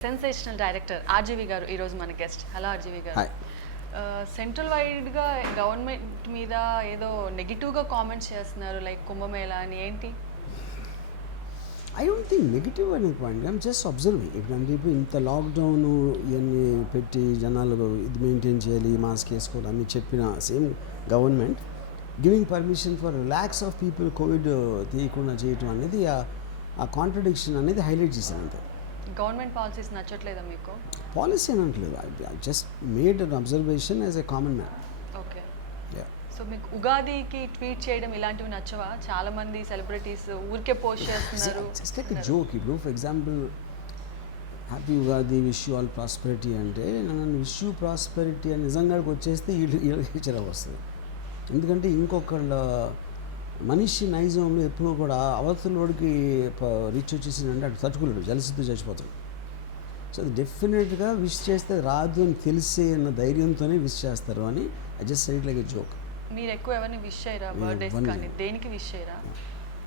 Sensational director RGV గారు ఈరోజు మన guest hello RGV garu. Central వైడ్గా గవర్నమెంట్ మీద ఏదో నెగిటివ్గా కామెంట్స్ చేస్తున్నారు లైక్ కుంభమేళా అని. ఏంటి? ఐ డోంట్ థింక్ నెగిటివ్ అనే పాయింట్ ఐమ్ జస్ట్ అబ్జర్వింగ్ ఇప్పుడు ఇప్పుడు ఇంత లాక్డౌన్ ఇవన్నీ పెట్టి జనాలు ఇది మెయింటైన్ చేయాలి మాస్క్ వేసుకోవాలి అని చెప్పిన same government giving permission for lax of people COVID తీయకుండా చేయటం అనేది ఆ- కాంట్రడిక్షన్ అనేది హైలైట్ చేశాను అంతే గవర్నమెంట్ పాలసీస్ నచ్చట్లేదా మీకు? పాలసీ అని అనట్లేదు I just made an observation as a common man okay so మీకు ఉగాదికి ట్వీట్ చేయడం ఇలాంటివి నచ్చవా? చాలా మంది సెలబ్రిటీస్ ఊరికే పోస్ట్ చేస్తున్నారు. జస్ట్ లైక్ జోక్ ఇప్పుడు for example happy Ugadi wish you all prosperity అంటే నన్ను విష్ యూ ప్రాస్పెరిటీ అని నిజంగా వచ్చేస్తే వీళ్ళకి చిరాకు వస్తుంది. ఎందుకంటే ఇంకొకళ్ళ మనిషి నైజంలో ఎప్పుడూ కూడా అవతలోడికి రీచ్ వచ్చేసిందంటే అటు తట్టుకోలేడు జలసిద్దు చచ్చిపోతాడు. సో అది డెఫినెట్గా విష్ చేస్తే రాదు అని తెలిసే అన్న ధైర్యంతోనే విష్ చేస్తారు అని I just said like a joke మీరు ఎక్కువ ఎవరిని విష్ బర్త్డేస్ కానీ దేనికి విష్ చేయరా?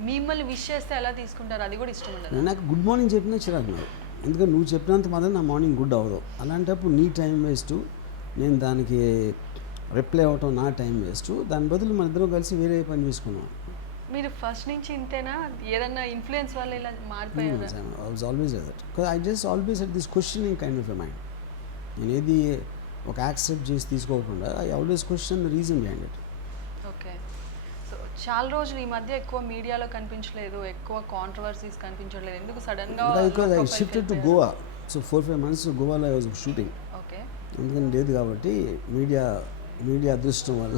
మిమ్మల్ని విష్ చేస్తే ఎలా తీసుకుంటారు? అది కూడా ఇష్టం ఉండదు? నాకు గుడ్ మార్నింగ్ చెప్పినా చిరాకు నాకు ఎందుకంటే నువ్వు చెప్పినంత మాత్రం నా మార్నింగ్ గుడ్ అవ్వదు. అలాంటప్పుడు నీ టైం వేస్ట్ నేను దానికి రిప్లై అవ్వటం నా టైం. వేస్ట్ దాని బదులు మన ఇద్దరం కలిసి వేరే పని చేసుకున్నాం. మీరు ఫస్ట్ నుంచి ఇంతేనా? ఏదన్నా ఇన్ఫ్లుయెన్స్ వల్ల ఇలా మారిపోయారా? I was always that because I just always at this questioning kind of a mind నేను ఏది ఒక యాక్సెప్ట్ చేసి తీసుకోకుండా I always question the reason behind it okay so చాలా రోజులు ఈ మధ్య ఎక్కువ మీడియాలో కనిపించలేదు ఎక్కువ కాంట్రవర్సీస్ కనిపించట్లేదు. ఎందుకు సడన్గా because I shifted to Goa so four five months గోవాలో ఐ వాజ్ షూటింగ్ ఓకే అందుకని లేదు కాబట్టి మీడియా మీడియా అదృష్టం వల్ల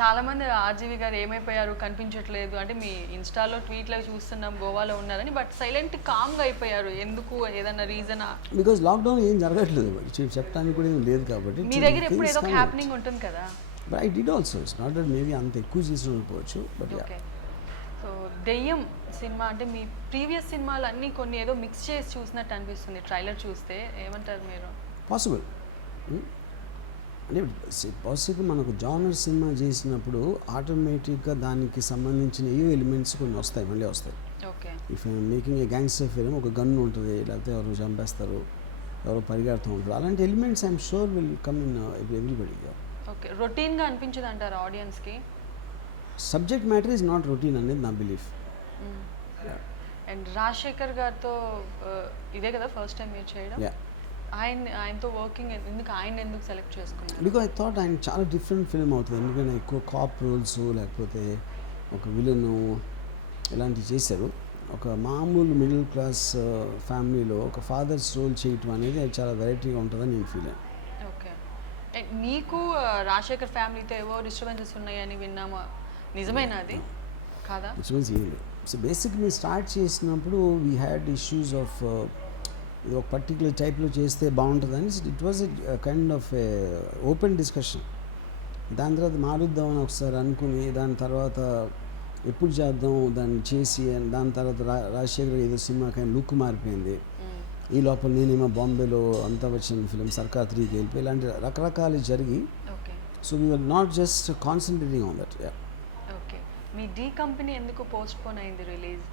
చాలా మంది ఆర్జీవి గారు ఏమైపోయారు కనిపించట్లేదు. అంటే మీ ఇన్స్టాలో ట్వీట్లో చూస్తున్నాం గోవాలో ఉన్నారని బట్ సైలెంట్ కామ్గా అయిపోయారు. ఎందుకు? ఏదన్నా రీజనా? బికాజ్ లాక్డౌన్ ఏం జరగట్లేదు. చెప్- చెప్పడానికి కూడా ఏం లేదు కాబట్టి మీ దగ్గర ఎప్పుడు ఏదో హ్యాపెనింగ్ ఉంటుంది కదా? But I did also it's not that maybe అంత ఎక్కువ చేసి ఉండకపోవచ్చు బట్ ఓకే సో దెయ్యం సినిమా అంటే మీ ప్రీవియస్ సినిమాలు అన్నీ కొన్ని ఏదో మిక్స్ చేసి చూసినట్టు అనిపిస్తుంది. ట్రైలర్ చూస్తే ఏమంటారు మీరు? పాసిబుల్ అంటే పాసిబుల్ మనకు జానర్ సినిమా చేసినప్పుడు ఆటోమేటిక్గా దానికి సంబంధించిన ఏ ఎలిమెంట్స్ కొన్ని వస్తాయి మళ్ళీ వస్తాయి. Okay. If making a gangster film ఒక గన్ ఉంటుంది లేకపోతే ఎవరు చంపేస్తారు ఎవరో పరిగెడుతూ ఉంటారు. అలాంటి elements I'm sure will come in everybody okay. రొటీన్గా అనిపించదు అంటారు ఆడియన్స్కి? Subject matter is not routine అనేది నా బిలీఫ్ అండ్ రాజశేఖర్ గారితో ఆ, ఇదే కదా ఫస్ట్ టైం మీరు చేయడం? ఆయన ఆయనతో వర్కింగ్ ఎందుకు ఆయన ఎందుకు సెలెక్ట్ చేసుకున్నారు? బికాజ్ ఐ థాట్ ఆయన చాలా డిఫరెంట్ ఫిల్మ్ అవుతుంది. ఎందుకంటే ఎక్కువ కాప్ రోల్స్ లేకపోతే ఒక విలన్ ఇలాంటివి చేశారు. ఒక మామూలు మిడిల్ క్లాస్ ఫ్యామిలీలో ఒక ఫాదర్స్ రోల్ చేయటం అనేది చాలా వెరైటీగా ఉంటుందని నేను ఫీల్ అయ్యాను. ఓకే ఆ, రాజశేఖర్ ఫ్యామిలీతో ఏవో డిస్టర్బెన్సెస్ ఉన్నాయని విన్నాము. నిజమేనా అది? కాదా? మీన్స్ ఏం లేదు సో బేసిక్ మేము స్టార్ట్ చేసినప్పుడు వీ హ్యాడ్ ఇష్యూస్ ఆఫ్ ఇది ఒక పర్టికులర్ టైప్లో చేస్తే బాగుంటుందని it was kind of open discussion దాని తర్వాత మారుద్దామని ఒకసారి అనుకుని దాని తర్వాత ఎప్పుడు చేద్దాం దాన్ని చేసి and దాని తర్వాత రా రాజశేఖర్ ఏదో సినిమా కానీ లుక్ మారిపోయింది. ఈ లోపల నేనేమో బాంబేలో అంతా వచ్చిన ఫిలిం సర్కార్ త్రీకి వెళ్ళిపోయి ఇలాంటి రకరకాలు జరిగి so we are not just concentrating on that okay. Me D company ఎందుకు పోస్ట్ పోన్ అయింది release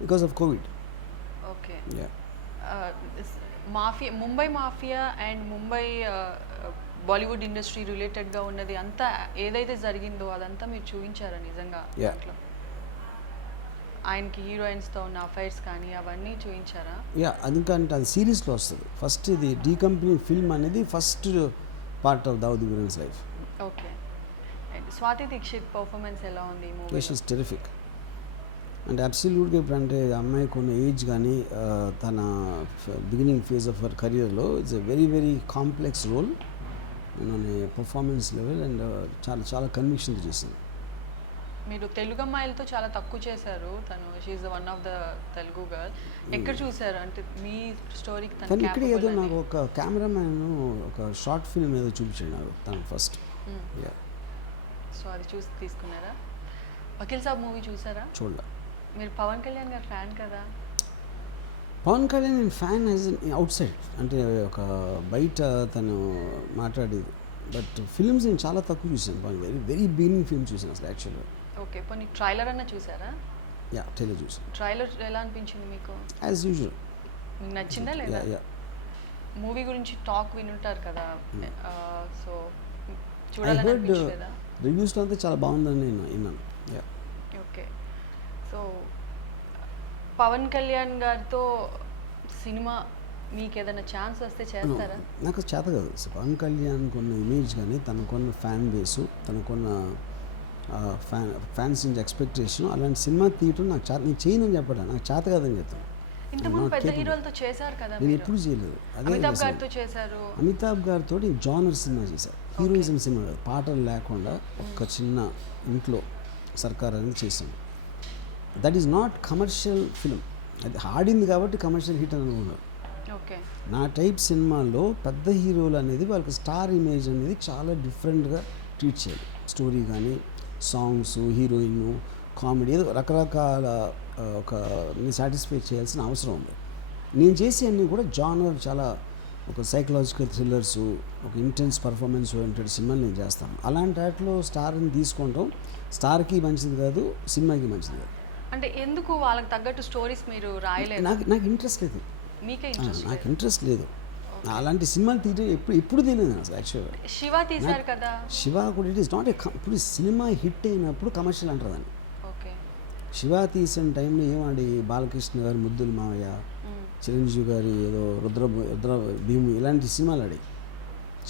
because of COVID okay. Yeah mafia Mumbai mafia and Mumbai Bollywood industry రిలేటెడ్గా ఉన్నది అంతా ఏదైతే జరిగిందో అదంతా మీరు చూపించారా నిజంగా. దాంట్లో ఆయనకి హీరోయిన్స్తో ఉన్న అఫైర్స్ కానీ అవన్నీ చూపించారా? యా అది అంటే అది సిరీస్లో వస్తుంది. ఫస్ట్ ఇది డీ కంపెనీ ఫిల్మ్ అనేది first part of Dawood life. Okay. And Swathi Dixit performance ఎలా ఉంది టెరిఫిక్ అంటే అబ్సల్యూట్గా ఇప్పుడు అంటే అమ్మాయికి ఉన్న ఏజ్ కానీ తన బిగినింగ్ ఫేజ్ ఆఫ్ హర్ కెరియర్లో it's a very very complex role and performance level and చాలా చాలా కన్విక్షన్తో చేసింది. మీరు తెలుగు అమ్మాయిలతో చాలా తక్కువ చేశారు. తను she one of the Telugu girl ఎక్కడ చూసారు అంటే మీ స్టోరీకి తను ఇక్కడ ఏదో నాకు ఒక కెమెరామ్యాన్ ఒక షార్ట్ ఫిల్మ్ ఏదో చూపించాడు నాకు తను ఫస్ట్ సో అది చూసి తీసుకున్నారా? వకీల్ సాబ్ మూవీ చూసారా? చూడలే. మీరు పవన్ కళ్యాణ్ గారు ఫ్యాన్ కదా? పవన్ కళ్యాణ్ నేను ఫ్యాన్ యాజ్ అవుట్ సైడ్. అంటే ఒక బయట తను మాట్లాడేది. బట్ ఫిల్మ్స్ నేను చాలా తక్కువ చూసాను Pawan very very beginning film చూసాను అసలు యాక్చువల్గా ఓకే పోనీ ట్రైలర్ అన్న చూసారా? యా టెలి చూసాను ట్రైలర్ ఎలా అనిపించింది మీకు? యాజ్ యూజువల్ నచ్చిందా లేదా? యా మూవీ గురించి టాక్ వినుంటారు కదా. సో ఐ హర్డ్ చూడాలనిపించలేదా రివ్యూస్లో అంతా చాలా బాగుందని నేను విన్నాను. Yeah okay so Pawan Kalyan గారితో సినిమా మీకు ఏదైనా ఛాన్స్ వస్తే చేస్తారా? నాకు చేత కాదు. పవన్ కళ్యాణ్కి ఉన్న ఇమేజ్ కానీ తనకున్న ఫ్యాన్ బేసు తనకున్న ఫ్యాన్ ఫ్యాన్స్ నుంచి ఎక్స్పెక్టేషన్ అలాంటి సినిమా తీయటం నాకు చేత నేను చేయనని చెప్పడం నాకు చేత కాదని చెప్తాను. నేను ఎప్పుడు చేయలేదు. అమితాబ్. గారితో జానర్ సినిమా చేశారు. హీరోయిజం సినిమా కాదు. పాటలు లేకుండా ఒక చిన్న ఇంట్లో సర్కార్ అనేది చేశాను that is not commercial film అది ఆడింది కాబట్టి కమర్షియల్ హిట్ అని అనుకున్నారు ఓకే నా టైప్ సినిమాల్లో పెద్ద హీరోలు అనేది వాళ్ళకి స్టార్ ఇమేజ్ అనేది చాలా డిఫరెంట్గా ట్రీట్ చేయాలి. స్టోరీ కానీ సాంగ్స్ హీరోయిన్ కామెడీ ఏదో రకరకాల ఒక సాటిస్ఫై చేయాల్సిన అవసరం ఉంది. నేను చేసే అన్నీ కూడా జానర్ చాలా ఒక సైకలాజికల్ థ్రిల్లర్స్ ఒక ఇంటెన్స్ పర్ఫార్మెన్స్ ఓరియంటెడ్ సినిమాలు నేను చేస్తాను. అలాంటి వాటిలో స్టార్ని తీసుకుంటాం. స్టార్కి మంచిది కాదు సినిమాకి మంచిది కాదు. అంటే ఎందుకు వాళ్ళకి తగ్గట్టు స్టోరీస్ మీరు రాయలేదు? నాకు నాకు ఇంట్రెస్ట్ లేదు. మీకే ఇంట్రెస్ట్ నాకు ఇంట్రెస్ట్ లేదు. అలాంటి సినిమాలు తీయడం ఎప్పుడు ఎప్పుడు అసలు యాక్చువల్గా శివ తీశారు కదా? శివ కూడా ఇట్ ఈస్ నాట్ ఏ ఇప్పుడు సినిమా హిట్ అయినప్పుడు కమర్షియల్ అంటారు దాన్ని. ఓకే శివ తీసిన టైంలో ఏమాడి బాలకృష్ణ గారి ముద్దుల మావయ్య చిరంజీవి గారి ఏదో రుద్ర రుద్ర భీము ఇలాంటి సినిమాలు ఆడి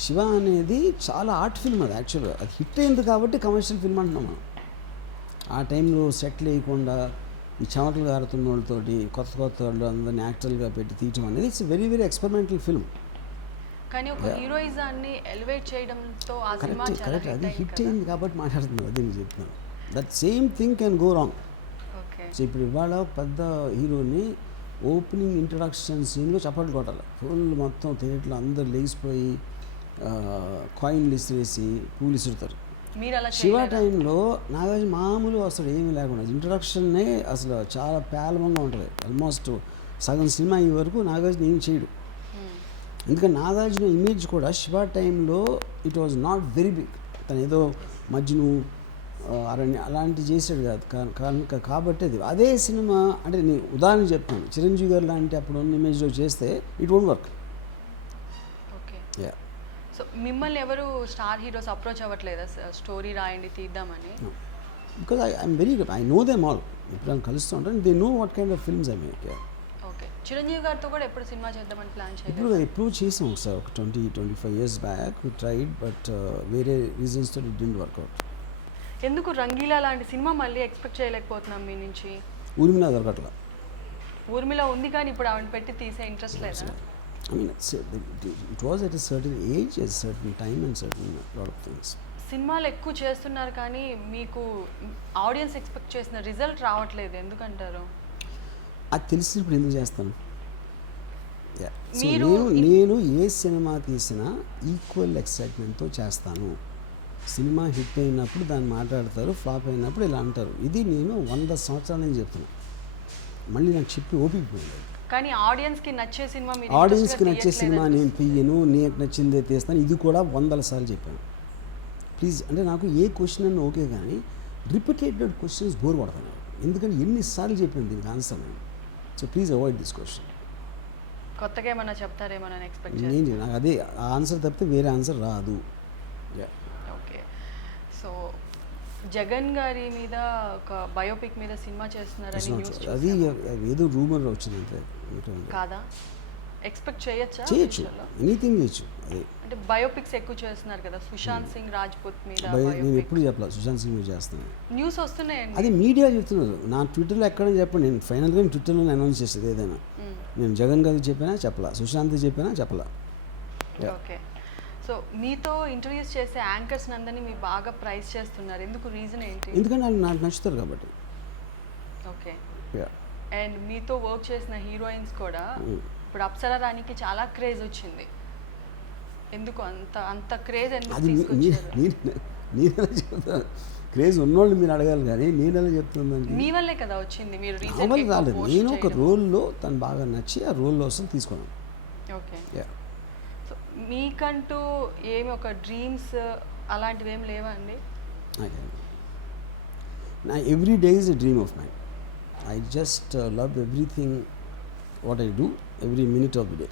శివ అనేది చాలా ఆర్ట్ ఫిల్మ్ అది యాక్చువల్గా అది హిట్ అయింది కాబట్టి కమర్షియల్ ఫిల్మ్ అంటున్నాం మనం. ఆ టైంలో సెటిల్ వేయకుండా ఈ చెమటలు గారుతున్న వాళ్ళతోటి కొత్త కొత్త వాళ్ళు అందరిని యాక్టర్లుగా పెట్టి తీయటం అనేది it's very very experimental film. కానీ ఒక హీరోయిజాన్ని ఎలివేట్ చేయడంతో ఆ సినిమా కరెక్ట్ అది హిట్ అయింది కాబట్టి మాట్లాడుతున్నాను అది నేను చెప్తున్నాను. That same thing can go wrong so ఇప్పుడు ఇవాళ పెద్ద హీరోని ఓపెనింగ్ ఇంట్రడక్షన్ సీన్లో చప్పట్లు కొట్టాలి. ఫుల్ మొత్తం థియేటర్లో అందరు లేచిపోయి కాయిన్లు ఇసిరేసి పూలు ఇసురుతారు. శివ? టైంలో నాగార్జున మామూలు అసలు ఏమీ లేకుండా ఇంట్రడక్షన్నే అసలు చాలా పేలవంగా ఉంటుంది. ఆల్మోస్ట్ సగం సినిమా అయ్యే వరకు నాగార్జున ఏం చేయడు. మ్మ్. ఎందుకంటే నాగార్జున ఇమేజ్ కూడా శివ టైంలో it was not very big తను ఏదో మజ్ను అరణ్య అలాంటివి చేశాడు కాదు. కాబట్టి అది. అదే సినిమా అంటే నేను ఉదాహరణ చెప్తాను చిరంజీవి గారు లాంటి అప్పుడు ఉన్న ఇమేజ్లో చేస్తే it won't work okay. Yeah so మిమ్మల్ని ఎవరు స్టార్ హీరోస్ అప్రోచ్ అవ్వట్లేదా? స్టోరీ రాయండి తీద్దామని. Because I I'm very I know them all ఇప్పుడు నేను కలుస్తూ ఉంటాను they know what kind of films I make okay Chiranjeevi గారితో కూడా ఎప్పుడు సినిమా చేద్దామని ప్లాన్ చేయలేదు? ఇప్పుడు ఎప్పుడు చేసాం ఒకసారి ఒక twenty twenty five years back tried but వేరే రీజన్స్తో ఇట్ డింట్ వర్కౌట్ ఎందుకు రంగీలా లాంటి సినిమా మళ్ళీ ఎక్స్పెక్ట్ చేయలేకపోతున్నాం మీ నుంచి? ఊరిమినా దొరకట్లా. ఊర్మిళ ఉంది కానీ ఇప్పుడు ఆవిడ పెట్టి తీసే ఇంట్రెస్ట్ లేదా? I mean, it's, uh, it, it was at a certain age, at a certain time, and certain lot of things. సినిమాలు ఎక్కువ చేస్తున్నారు కానీ మీకు ఆడియన్స్ ఎక్స్పెక్ట్ చేసిన రిజల్ట్ రావట్లేదు. ఎందుకంటారు? అది తెలిసినప్పుడు ఎందుకు చేస్తాను? నేను నేను ఏ సినిమా తీసినా ఈక్వల్ ఎక్సైట్మెంట్తో చేస్తాను. సినిమా హిట్ అయినప్పుడు దాన్ని మాట్లాడతారు ఫ్లాప్ అయినప్పుడు ఇలా అంటారు. ఇది నేను వంద సంవత్సరాల నుంచి చెప్తున్నా. మళ్ళీ నాకు చెప్పి ఓపిక పోయింది. కానీ ఆడియన్స్కి నచ్చే సినిమా ఆడియన్స్కి నచ్చే సినిమా నేను తీయను నీకు నచ్చిందే తీస్తాను. ఇది కూడా వందల సార్లు చెప్పాను. ప్లీజ్ అంటే నాకు ఏ క్వశ్చన్ అన్న ఓకే కానీ రిపీటెడ్ క్వశ్చన్స్ బోర్ పడతాను ఎందుకంటే ఎన్నిసార్లు చెప్పాను దీనికి ఆన్సర్ నేను. So please avoid this question. కొత్తగా ఏమైనా చెప్తారేమో ఎక్స్పెక్ట్ నేను. నాకు అదే ఆన్సర్ తప్పితే వేరే ఆన్సర్ రాదు. ఓకే. సో జగన్ గారి మీద ఒక బయోపిక్ మీద సినిమా చేస్తున్నారని. అది ఏదో రూమర్ వచ్చింది అంతే. కాదా? ఎక్స్పెక్ట్ చేయొచ్చా? చేయొచ్చు? ఎనీథింగ్ చేయొచ్చు. అదే అంటే బయోపిక్స్ ఎక్కువ చేస్తున్నారు కదా సుశాంత్ సింగ్ రాజ్పుత్ మీద నేను ఎప్పుడు చెప్పలేదు సుశాంత్ సింగ్ మీద చేస్తున్నాను న్యూస్ వస్తున్నాయండి. అది మీడియా చెప్తున్నారు. నా ట్విట్టర్లో ఎక్కడ చెప్పండి. నేను ఫైనల్గా ట్విట్టర్లో అనౌన్స్ చేసేది ఏదైనా. మ్మ్. నేను జగన్ గారికి చెప్పినా చెప్పలా సుశాంత్ చెప్పినా చెప్పలా. ఓకే సో మీతో ఇంటర్వ్యూస్ చేసే యాంకర్స్ అందరినీ మీరు బాగా ప్రైజ్ చేస్తున్నారు. ఎందుకు? రీజన్ ఏంటి? ఎందుకంటే నాకు నచ్చుతారు కాబట్టి. ఓకే. అండ్ మీతో వర్క్ చేసిన హీరోయిన్స్ కూడా Mm. ఇప్పుడు అప్సరా రాణికి చాలా క్రేజ్ వచ్చింది. ఎందుకు అంత అంత క్రేజ్ ఎందుకు క్రేజ్ ఉన్నోళ్ళు మీరు అడగాలి కానీ నేను ఎలా చెప్తాను దానికి మీ వల్లే కదా వచ్చింది. మీరు రాలేదు నేను ఒక రోల్లో తను బాగా నచ్చి ఆ రోల్లో వస్తుంది తీసుకున్నాను. ఓకే మీకంటూ ఏమి ఒక డ్రీమ్స్ అలాంటివి ఏం లేవా అండి? నా every day is a dream of my I just love everything what I do every minute of the day